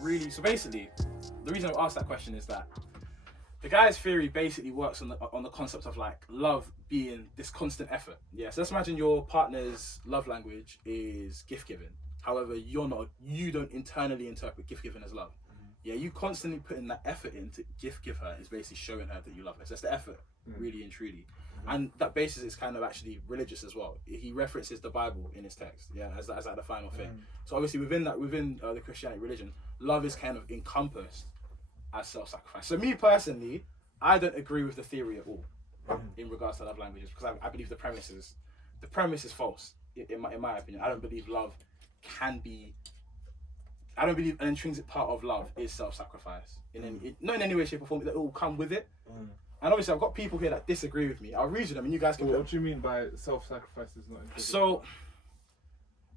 really. So basically, the reason I asked that question is that the guy's theory basically works on the concept of like love being this constant effort. Yeah. So let's imagine your partner's love language is gift giving. However, you don't internally interpret gift giving as love. Yeah, you constantly putting that effort in to give her is basically showing her that you love her. So that's the effort, really and truly. And that basis is kind of actually religious as well. He references the Bible in his text, yeah, as like the final thing. So obviously within the Christianity religion, love is kind of encompassed as self-sacrifice. So me personally, I don't agree with the theory at all in regards to love languages, because I believe the premise is false. In my opinion, I don't believe love can be. I don't believe an intrinsic part of love is self-sacrifice. Not in any way, shape, or form. That it will come with it. And obviously, I've got people here that disagree with me. I'll read you them, and you guys can. What do you mean by self-sacrifice is not intrinsic? So,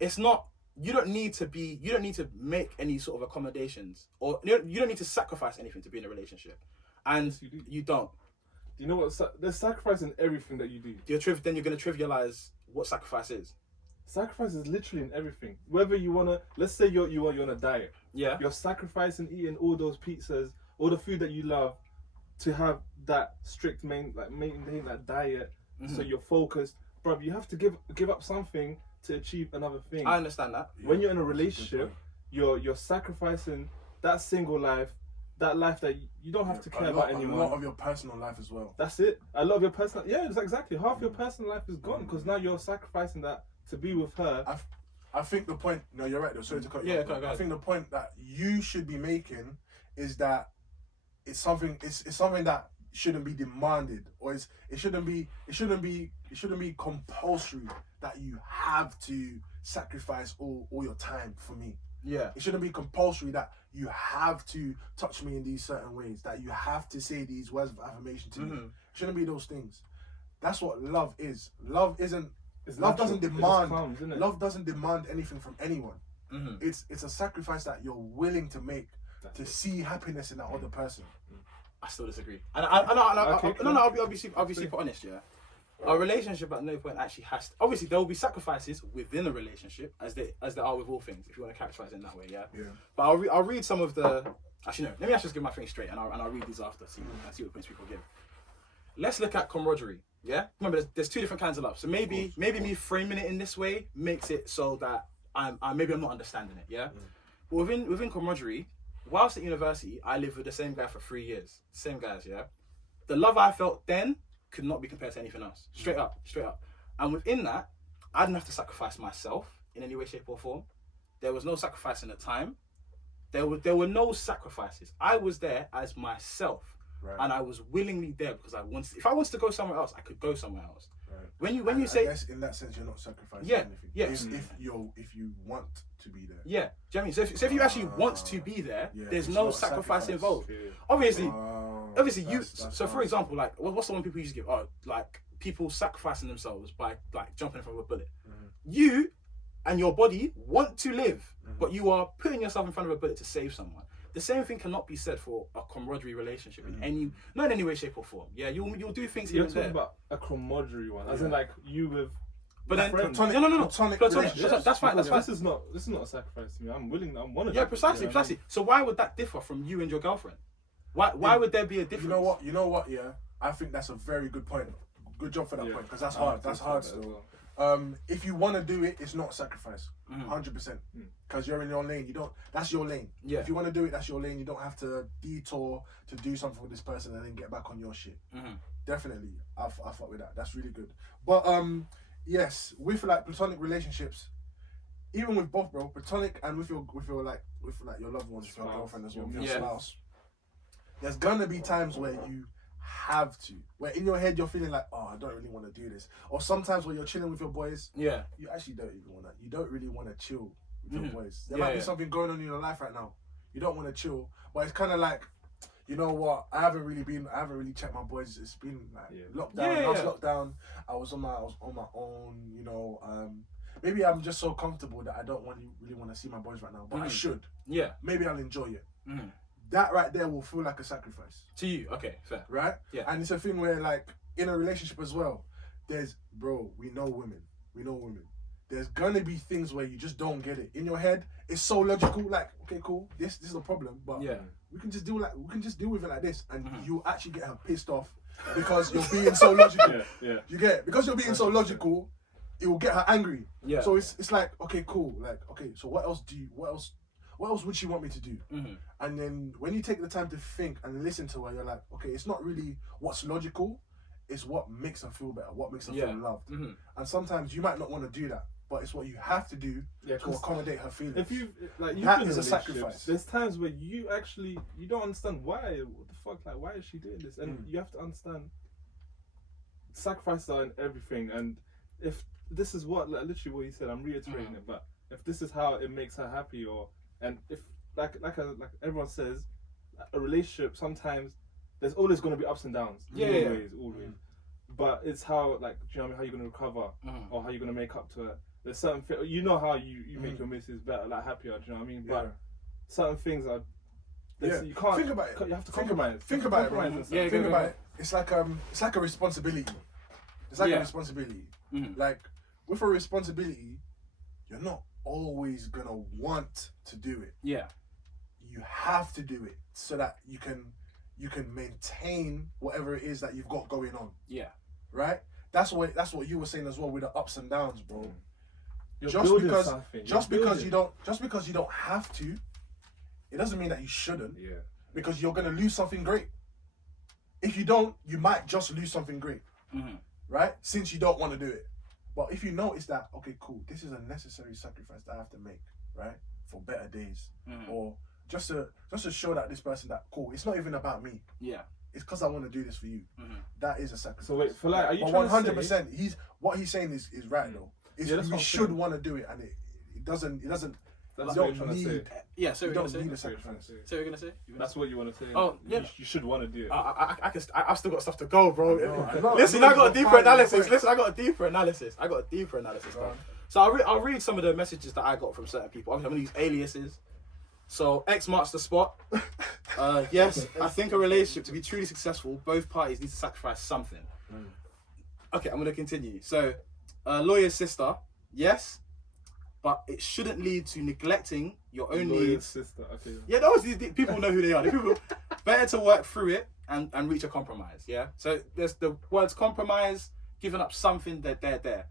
it's not. You don't need to make any sort of accommodations, or you don't need to sacrifice anything to be in a relationship, and Yes, you don't. Do you know what? There's sacrifice in everything that you do. Then you're going to trivialize what sacrifice is. Sacrifice is literally in everything. Whether you wanna, let's say you're on a diet. Yeah. You're sacrificing eating all those pizzas, all the food that you love, to have that strict maintain that diet. So you're focused, bro. You have to give up something to achieve another thing. I understand that. When you're in a relationship, you're sacrificing that single life, that life that you don't have to care about anymore. A lot of your personal life as well. That's it. A lot of your personal, it's exactly half your personal life is gone because now you're sacrificing that to be with her. I think the point. No, you're right. Though. Sorry to cut you off. Go ahead. I think the point that you should be making is that it's something. It's something that shouldn't be demanded, or it shouldn't be compulsory that you have to sacrifice all your time for me. Yeah. It shouldn't be compulsory that you have to touch me in these certain ways, that you have to say these words of affirmation to me. It shouldn't be those things. That's what love is. Love isn't. Love doesn't demand. Love doesn't demand anything from anyone. It's a sacrifice that you're willing to make to see happiness in that other person. I still disagree. I'll be super honest. Yeah. A relationship at no point actually has to, obviously there will be sacrifices within a relationship as there are with all things, if you want to characterize it in that way, yeah. But I'll read some of the. Actually no, let me just give my thing straight, and I'll read these after, see what points people give. Let's look at camaraderie. Yeah, remember there's two different kinds of love. So maybe me framing it in this way makes it so that I'm not understanding it. Yeah, but within camaraderie, whilst at university, I lived with the same guy for 3 years. Same guys. Yeah, the love I felt then could not be compared to anything else. Straight up. And within that, I didn't have to sacrifice myself in any way, shape, or form. There was no sacrifice in the time. There were no sacrifices. I was there as myself. Right. And I was willingly there because I wanted. If I wanted to go somewhere else, I could go somewhere else. Right. When you say, I guess in that sense, you're not sacrificing anything. Yeah. If you want to be there. Yeah. Do you know what I mean? So if you actually want to be there, there's no sacrifice involved. Yeah. Obviously, So for example, like what's the one people used to give? Oh, like people sacrificing themselves by like jumping from a bullet. You and your body want to live, but you are putting yourself in front of a bullet to save someone. The same thing cannot be said for a camaraderie relationship not in any way, shape, or form. Yeah, you'll do things here and there. You're talking about a camaraderie one, as in like you with. But then platonic, that's fine. This is not a sacrifice to me. I'm willing. I'm one of them. Yeah, precisely. So why would that differ from you and your girlfriend? Why would there be a difference? You know what? Yeah, I think that's a very good point. Good job for that point, because that's hard. That's hard still. If you want to do it, it's not a sacrifice, 100%. Because you're in your lane. That's your lane. Yeah. If you want to do it, that's your lane. You don't have to detour to do something with this person and then get back on your shit. Definitely, I fuck with that. That's really good. But yes, with like platonic relationships, even with both, bro, platonic and with your your loved ones, with your girlfriend as well, with your spouse, there's gonna be times where you have to, where in your head you're feeling like, oh, I don't really want to do this, or sometimes when you're chilling with your boys, you actually don't even want that. You don't really want to chill with your boys. There might be something going on in your life right now. You don't want to chill, but it's kind of like, you know what? I haven't really checked my boys. It's been like lockdown. Last lockdown, I was on my own. You know, maybe I'm just so comfortable that I don't really want to see my boys right now, but I should. Yeah. Maybe I'll enjoy it. That right there will feel like a sacrifice to you. Okay, fair. Right? Yeah. And it's a thing where, like, in a relationship as well, we know women. there's gonna be things where you just don't get it. In your head, it's so logical. Like, okay, cool, this is a problem, but we can just deal with it like this, and you actually get her pissed off because you're being so logical. You get it? Because you're being so logical, it will get her angry. Yeah. So it's like, okay, cool. Like, okay, so what else would she want me to do? And then when you take the time to think and listen to her, you're like, okay, it's not really what's logical, it's what makes her feel better, what makes her feel loved. And sometimes you might not want to do that, but it's what you have to do to accommodate her feelings. If you that is a sacrifice. There's times where you don't understand why. What the fuck? Like, why is she doing this? And you have to understand sacrifices are in everything. And if this is what, like, literally what you said, I'm reiterating it. But if this is how it makes her happy, and if like everyone says, a relationship sometimes there's always going to be ups and downs. Always. But it's how, like, do you know what I mean, how you're going to recover or how you're going to make up to it. There's certain you know how you make your missus better, like, happier. Do you know what I mean? But certain things are. You can't think about it. You have to compromise. Think about it, bro. Think about it. It's like a responsibility. It's like a responsibility. Like, with a responsibility, you're not always gonna want to do it. Yeah. You have to do it so that you can maintain whatever it is that you've got going on. Yeah. Right? That's what you were saying as well with the ups and downs, bro. Just because you don't have to, it doesn't mean that you shouldn't. Yeah. Because you're gonna lose something great. If you don't, you might just lose something great. Right? Since you don't want to do it. But if you notice that, okay, cool, this is a necessary sacrifice that I have to make, right? For better days. Or just to show that this person that, cool, it's not even about me. Yeah. It's because I want to do this for you. That is a sacrifice. So wait, for like, are you trying 100%, to say... what he's saying is right though. You should want to do it, and it doesn't. That's what you're trying to say. Yeah, so you don't need a sacrifice. So what you're gonna say? That's what you want to say. Oh, yeah. You should want to do it. I've still got stuff to go, bro. Listen, I got a deeper analysis. I got a deeper analysis, bro. So I'll read some of the messages that I got from certain people. I'm gonna use aliases. So X marks the spot. Yes, I think a relationship to be truly successful, both parties need to sacrifice something. Okay, I'm gonna continue. So, lawyer's sister, yes. But it shouldn't lead to neglecting your own needs. Sister. Okay. Yeah, those people know who they are. The people better to work through it and reach a compromise. Yeah. So there's the words compromise, giving up something that they're there.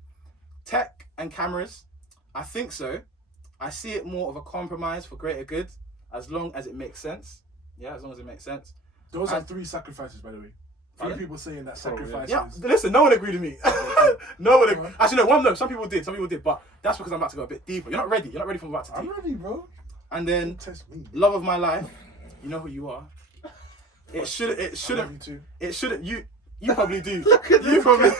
Tech and cameras, I think so. I see it more of a compromise for greater good, as long as it makes sense. Yeah, as long as it makes sense. Those are 3 sacrifices, by the way. Three people saying that sacrifices. Yeah, listen, no one agreed with me. No one agreed. Actually, no, some people did, but that's because I'm about to go a bit deeper. You're not ready for what I'm about to do. I'm ready, bro. And then, love of my life, you know who you are. It shouldn't, you probably do. You probably.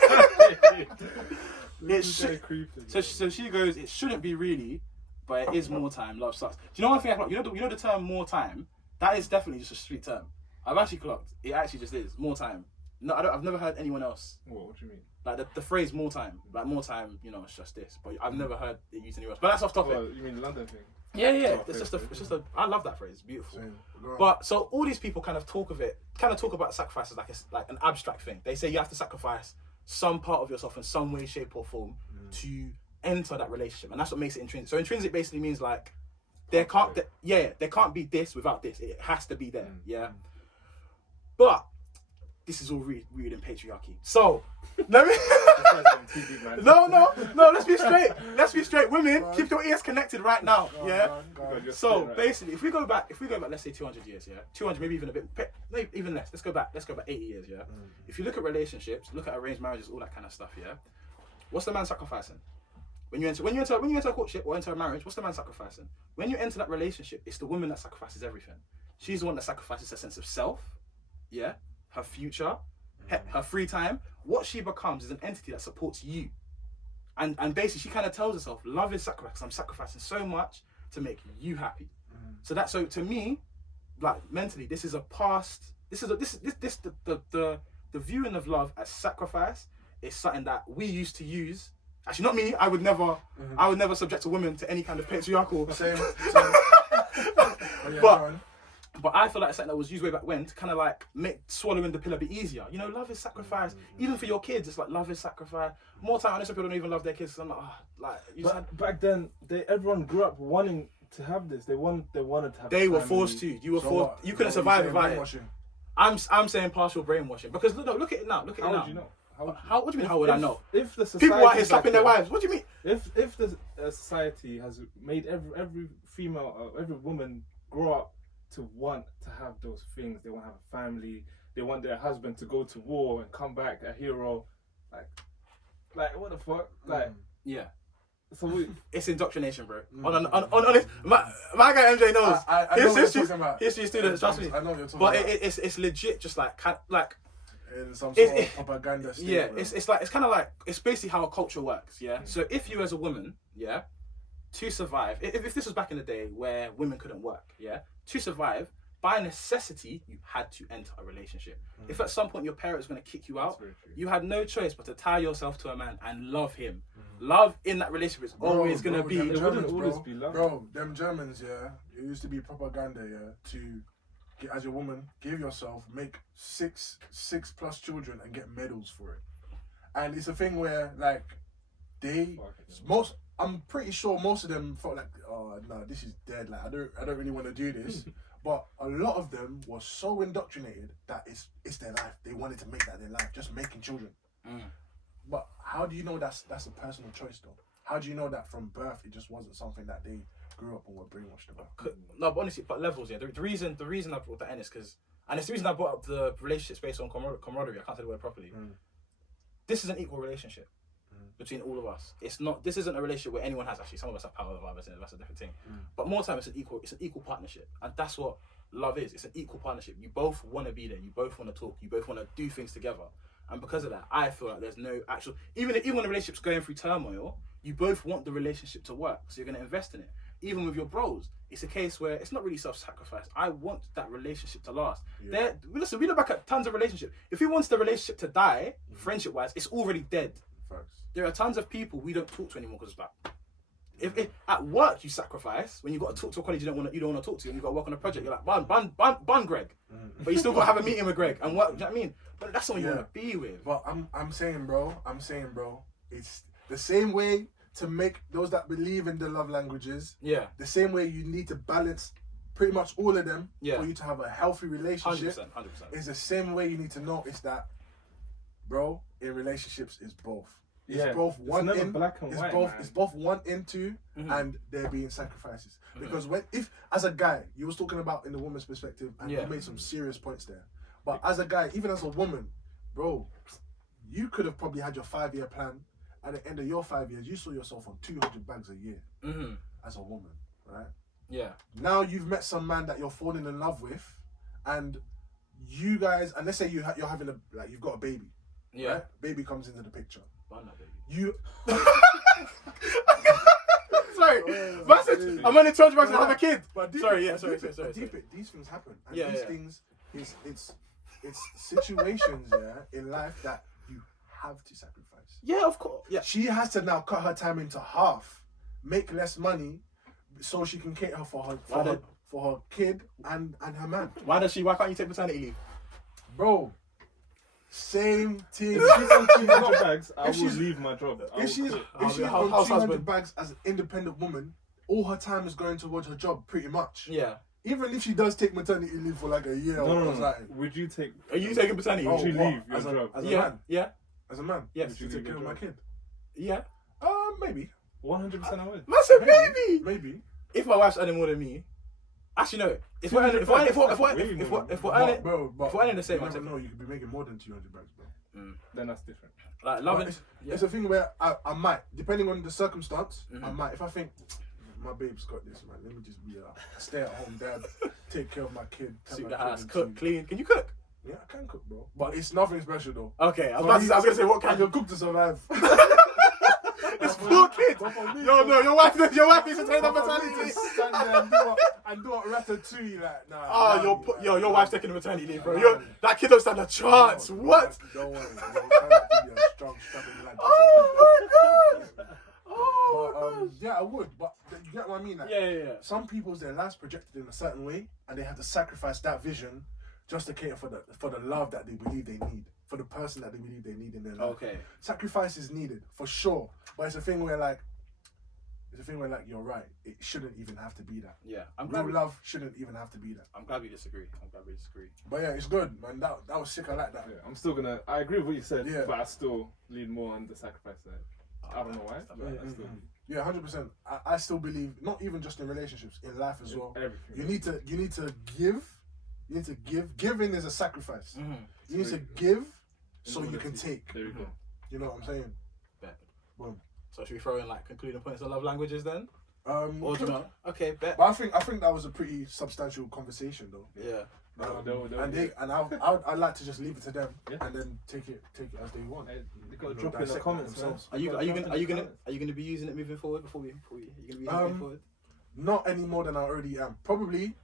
So she goes, it shouldn't be really, but it is more time, love sucks. Do you know one thing I clocked? You know the term more time? That is definitely just a street term. I've actually clocked. It actually just is more time. No, I've never heard anyone else. What do you mean? Like the phrase more time. Like more time, you know, it's just this. But I've never heard it used anywhere else. But that's off topic. Well, you mean the London thing? Yeah. It's just a. I love that phrase. It's beautiful. But so all these people kind of talk about sacrifices like it's like an abstract thing. They say you have to sacrifice some part of yourself in some way, shape, or form to enter that relationship, and that's what makes it intrinsic. So intrinsic basically means like there can't be this without this. It has to be there. Yeah. But this is all rooted in patriarchy. So let me No, let's be straight. Women, keep your ears connected right now. So basically, if we go back, let's say 200 years, 200, maybe even a bit, maybe even less. Let's go back 80 years, If you look at relationships, look at arranged marriages, all that kind of stuff, what's the man sacrificing? When you enter a courtship or enter a marriage, what's the man sacrificing? When you enter that relationship, it's the woman that sacrifices everything. She's the one that sacrifices her sense of self, her future, her free time. What she becomes is an entity that supports you. And basically she kind of tells herself, love is sacrifice. I'm sacrificing so much to make you happy. So to me, like mentally, this is a past. The viewing of love as sacrifice is something that we used to use. Actually, not me. I would never subject a woman to any kind of patriarchal. Same. But I feel like it's something that was used way back when to kind of like make swallowing the pill a bit easier. You know, love is sacrifice. Even for your kids, it's like love is sacrifice. More time, honestly, people don't even love their kids. So I'm like, you just had... Back then, everyone grew up wanting to have this. They wanted to have. They were forced to. You were forced. You couldn't survive without it. I'm saying partial brainwashing because look at it now. Look at it now. How would you know? What do you mean? How would I know? If the society people out here slapping their wives. What do you mean? If the society has made every female, every woman grow up to want to have those things, they want to have a family, they want their husband to go to war and come back a hero, like what the fuck, like yeah. So it's indoctrination, bro. On this, my guy MJ knows. I know what you're talking about. History students, trust me. I know what you're talking but about. it's legit, just like in some sort of propaganda state, yeah, bro. it's kind of like, it's basically how a culture works, yeah? So if you as a woman, yeah, to survive, if this was back in the day where women couldn't work, yeah, to survive, by necessity, you had to enter a relationship. If at some point your parents were going to kick you out, you had no choice but to tie yourself to a man and love him. Love in that relationship is always going to be... It wouldn't always be love. Bro, them Germans, yeah, it used to be propaganda, yeah, to... as a woman, give yourself, make six plus children and get medals for it. And it's a thing where like I'm pretty sure most of them felt like, oh no, this is dead. Like I don't really want to do this. But a lot of them were so indoctrinated that it's their life. They wanted to make that their life, just making children. But how do you know that's a personal choice though? How do you know that from birth it just wasn't something that they grew up and were brainwashed about? No, but honestly, but levels, yeah. The reason I brought that in is because, and it's the reason I brought up the relationships based on camaraderie. I can't say the word properly. This is an equal relationship between all of us. It's not. This isn't a relationship where anyone has, actually. Some of us have power over others, and that's a different thing. But more time, it's an equal partnership, and that's what love is. It's an equal partnership. You both want to be there. You both want to talk. You both want to do things together. And because of that, I feel like there's no actual. Even when the relationship's going through turmoil, you both want the relationship to work, so you're going to invest in it. Even with your bros, it's a case where it's not really self-sacrifice. I want that relationship to last. Listen, we look back at tons of relationships. If he wants the relationship to die, friendship-wise, it's already dead. Facts. There are tons of people we don't talk to anymore because it's like, if at work you sacrifice when you got to talk to a colleague you don't want to talk to, and you got to work on a project, you're like bun Greg, but you still got to have a meeting with Greg and work. Do you know what I mean? But that's someone you want to be with. But I'm saying, bro, it's the same way. To make those that believe in the love languages, the same way you need to balance pretty much all of them for you to have a healthy relationship. 100%. Is the same way you need to notice that, bro, in relationships is both. It's both one in, black and white, it's both one into, and there being sacrifices. Because if as a guy, you was talking about in the woman's perspective, and you made some serious points there. But as a guy, even as a woman, bro, you could have probably had your 5-year plan. At the end of your 5 years, you saw yourself on 200 bags a year as a woman, right? Yeah. Now you've met some man that you're falling in love with, and you guys, and let's say you're having you've got a baby. Yeah. Right? Baby comes into the picture. Baby. You. Sorry, I'm only 200 bags to have a kid. Sorry. These things happen, and these things it's situations in life that you have to sacrifice. Yeah, of course. Yeah. She has to now cut her time into half, make less money, so she can cater for her kid and her man. Why can't you take maternity leave? Bro, same thing. If she's on 200 bags, I will leave my job. If she's on 200 bags as an independent woman, all her time is going towards her job, pretty much. Yeah. Even if she does take maternity leave for like a year or something. Would you take... Are you taking maternity leave? Would you leave your job? As a man? Yeah. As a man? Yes. Would you take care of my kid? Yeah. Maybe. 100% I would. That's a baby. Maybe. If my wife's earning more than me, actually no. If we're earning the same, you never know. You could be making more than 200 bags, bro. Then that's different. Like loving. It's a thing where I might, depending on the circumstance, I might. If I think my babe's got this, man, let me just be a stay-at-home dad, take care of my kid, sweep the house, cook, clean. Can you cook? Yeah, I can cook, bro. But it's nothing special, though. Okay, I was gonna say, what I can cook to survive. This poor kid. No, your wife needs to take the maternity. Stand there and do a ratatouille, like, nah. Your wife's taking the maternity leave, bro. That kid don't stand a chance. What? Don't worry, bro. Try not to be a strong, stubborn lad. Oh my god. Yeah, I would, but you get what I mean? Like, Yeah. some people's their lives projected in a certain way, and they have to sacrifice that vision just to cater for the love that they believe they need, for the person that they believe they need in their life. Okay. Sacrifice is needed for sure, but it's a thing where like you're right. It shouldn't even have to be that. Yeah. Real love shouldn't even have to be that. I'm glad we disagree. But yeah, it's good, man. That was sick. I like that. Yeah, I'm still gonna. I agree with what you said, Yeah. but I still lean more on the sacrifice side. I don't know why. But I still Yeah, 100%. I still believe, not even just in relationships, in life as well. everything. You need to give. You need to give. Giving is a sacrifice. You need to give so you can take. There we go. You know what I'm saying? Bet. Boom. So should we throw in like concluding points on love languages then? Or do you know? Okay, bet. But I think that was a pretty substantial conversation though. Yeah. I'd like to just leave it to them and then take it as they want. You gotta drop it in the comments, man. Are you gonna be using it moving forward? Are you gonna be using it moving forward? Not any more than I already am. Probably,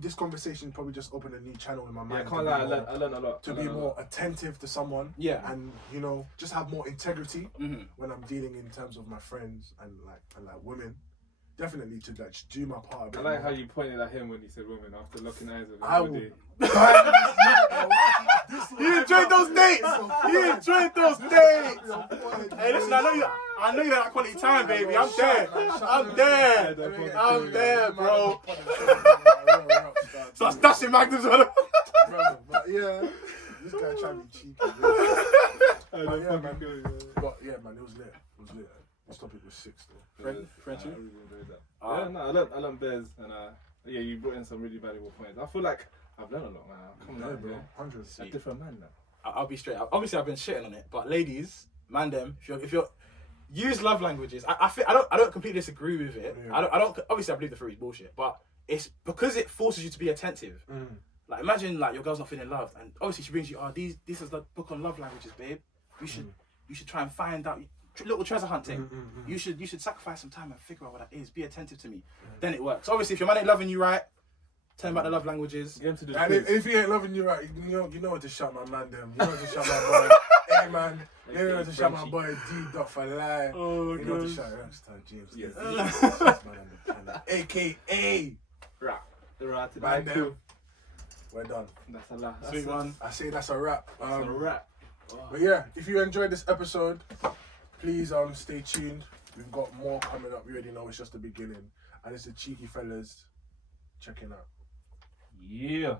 this conversation probably just opened a new channel in my mind. I can't lie, I learned a lot. To be more attentive to someone. Yeah. And, just have more integrity when I'm dealing in terms of my friends and women. Definitely to like do my part a bit I like more. how you pointed at him when you said women after locking eyes with him. I will. You enjoyed those dates. You enjoyed those dates. Hey, listen, I know you had that quality time, baby. I'm there. I'm there, bro. So I stashed in magnums on him. But yeah, this guy trying to be cheeky. But yeah, man. It was lit. This topic was sick though. Friendship? I really enjoyed that. I learned bears, and you brought in some really valuable points. I feel like I've learned a lot, man. Come on, bro. bro. 100. A different man now. I'll be straight. Obviously, I've been shitting on it, but ladies, man, them. If you're use love languages, I don't completely disagree with it. Yeah. I don't. Obviously, I believe the theory is bullshit, but it's because it forces you to be attentive. Like imagine like your girl's not feeling loved, and obviously she brings you, this is the book on love languages, babe. You should try and find out. Little treasure hunting. You should sacrifice some time and figure out what that is. Be attentive to me. Then it works. Obviously, if your man ain't loving you right, tell him about the love languages. Get him to the And quiz. if he ain't loving you right, you know what to shout my man them. You know what to shout my boy. Hey man, you know what to shout my boy D Dot for life. Oh, you know what to shout Youngster James. Yes. AKA Rap. The rat. Man them. We're done. That's a lot. Sweet one. I say that's a wrap. That's a wrap. But yeah, if you enjoyed this episode, please stay tuned. We've got more coming up. We already know it's just the beginning. And it's the Cheeky Fellas checking out. Yeah.